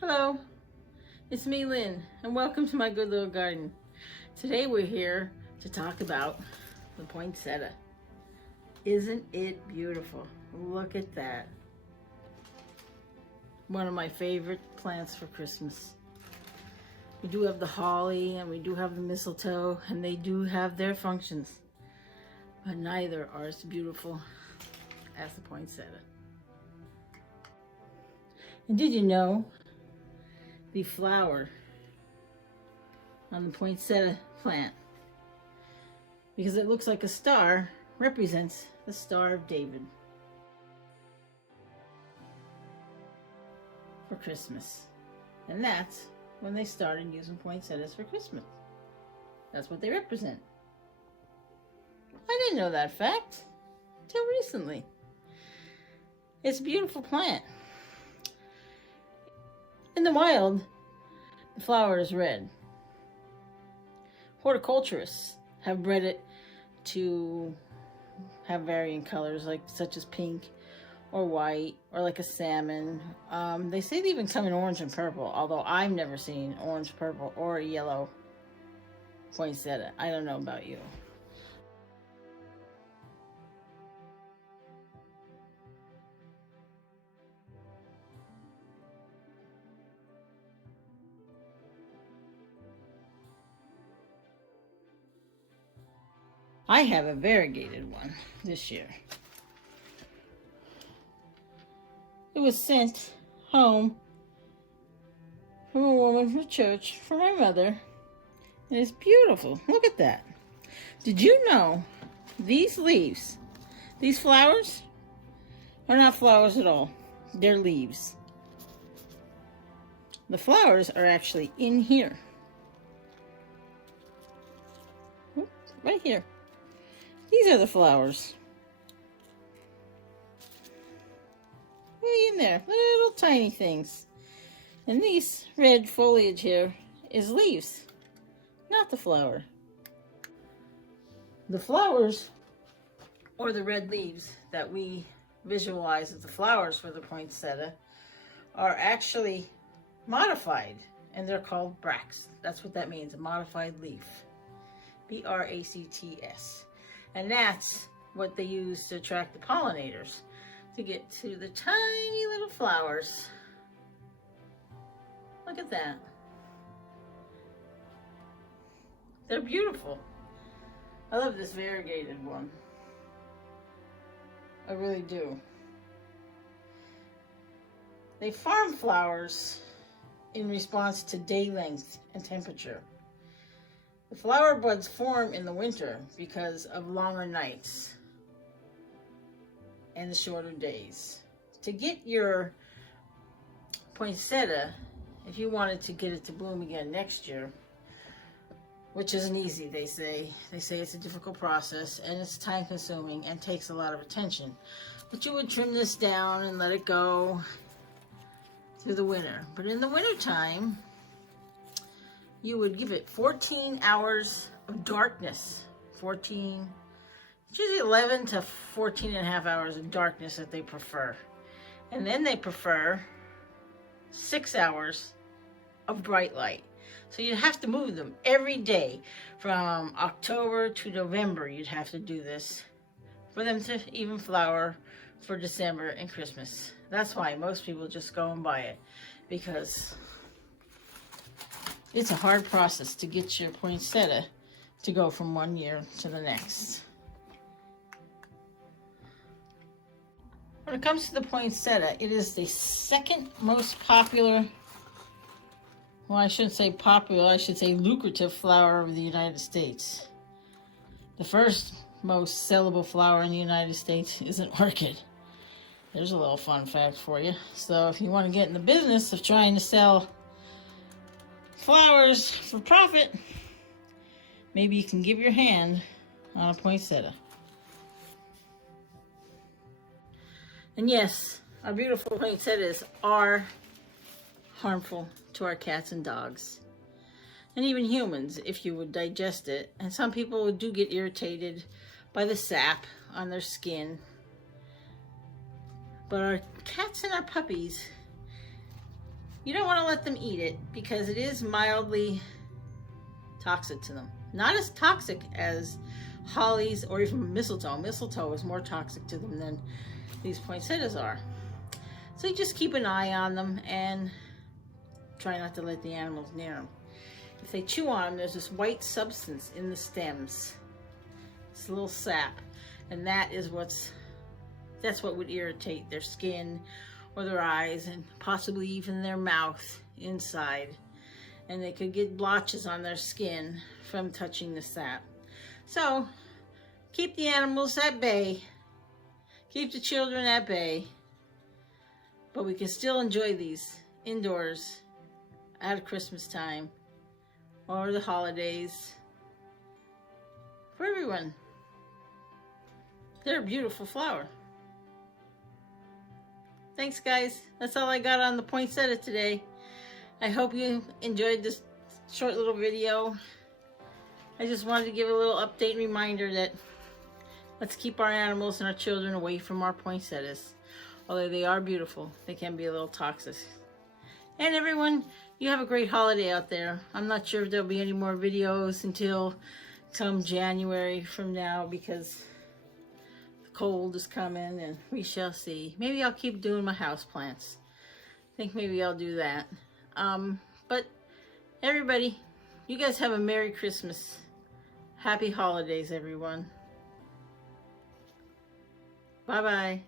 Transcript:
Hello, it's me, Lynn, and welcome to my good little garden. Today we're here to talk about the poinsettia. Isn't it beautiful? Look at that. One of my favorite plants for Christmas. We do have the holly and we do have the mistletoe, and they do have their functions, but neither are as beautiful as the poinsettia. And did you know the flower on the poinsettia plant, because it looks like a star, represents the Star of David for Christmas? And that's when they started using poinsettias for Christmas. That's what they represent. I didn't know that fact till recently. It's a beautiful plant. In the wild, the flower is red. Horticulturists have bred it to have varying colors, such as pink or white or like a salmon. They say they even come in orange and purple, although I've never seen orange, purple, or a yellow poinsettia. I don't know about you. I have a variegated one this year. It was sent home from a woman from church for my mother, and it's beautiful. Look at that. Did you know these leaves, these flowers, are not flowers at all? They're leaves. The flowers are actually in here. Right here. These are the flowers. Way in there, little tiny things. And these red foliage here is leaves, not the flower. The flowers, or the red leaves that we visualize as the flowers for the poinsettia, are actually modified, and they're called bracts. That's what that means, a modified leaf. B-R-A-C-T-S. And that's what they use to attract the pollinators, to get to the tiny little flowers. Look at that. They're beautiful. I love this variegated one. I really do. They farm flowers in response to day length and temperature. The flower buds form in the winter because of longer nights and the shorter days. To get your poinsettia, if you wanted to get it to bloom again next year, which isn't easy, they say it's a difficult process and it's time consuming and takes a lot of attention, but you would trim this down and let it go through the winter. But in the winter time, you would give it 14 hours of darkness. It's usually 11 to 14 and a half hours of darkness that they prefer. And then they prefer 6 hours of bright light. So you'd have to move them every day from October to November. You'd have to do this for them to even flower for December and Christmas. That's why most people just go and buy it, because it's a hard process to get your poinsettia to go from one year to the next. When it comes to the poinsettia, it is the second most popular, well, I shouldn't say popular, I should say lucrative flower of the United States. The first most sellable flower in the United States is an orchid. There's a little fun fact for you. So if you want to get in the business of trying to sell flowers for profit, maybe you can give your hand on a poinsettia. And yes, our beautiful poinsettias are harmful to our cats and dogs, and even humans if you would digest it. And some people do get irritated by the sap on their skin. But our cats and our puppies You don't want to let them eat it because it is mildly toxic to them. Not as toxic as hollies or even mistletoe. Mistletoe is more toxic to them than these poinsettias are. So you just keep an eye on them and try not to let the animals near them. If they chew on them, there's this white substance in the stems. It's a little sap, and that's what would irritate their skin or their eyes and possibly even their mouth inside. And they could get blotches on their skin from touching the sap. So keep the animals at bay, keep the children at bay, but we can still enjoy these indoors at Christmas time or the holidays for everyone. They're a beautiful flower. Thanks, guys. That's all I got on the poinsettia today. I hope you enjoyed this short little video. I just wanted to give a little update and reminder that let's keep our animals and our children away from our poinsettias. Although they are beautiful, they can be a little toxic. And everyone, you have a great holiday out there. I'm not sure if there'll be any more videos until come January from now because the cold is coming and we shall see. Maybe I'll keep doing my houseplants. I think maybe I'll do that. But everybody, you guys have a Merry Christmas. Happy holidays, everyone. Bye-bye.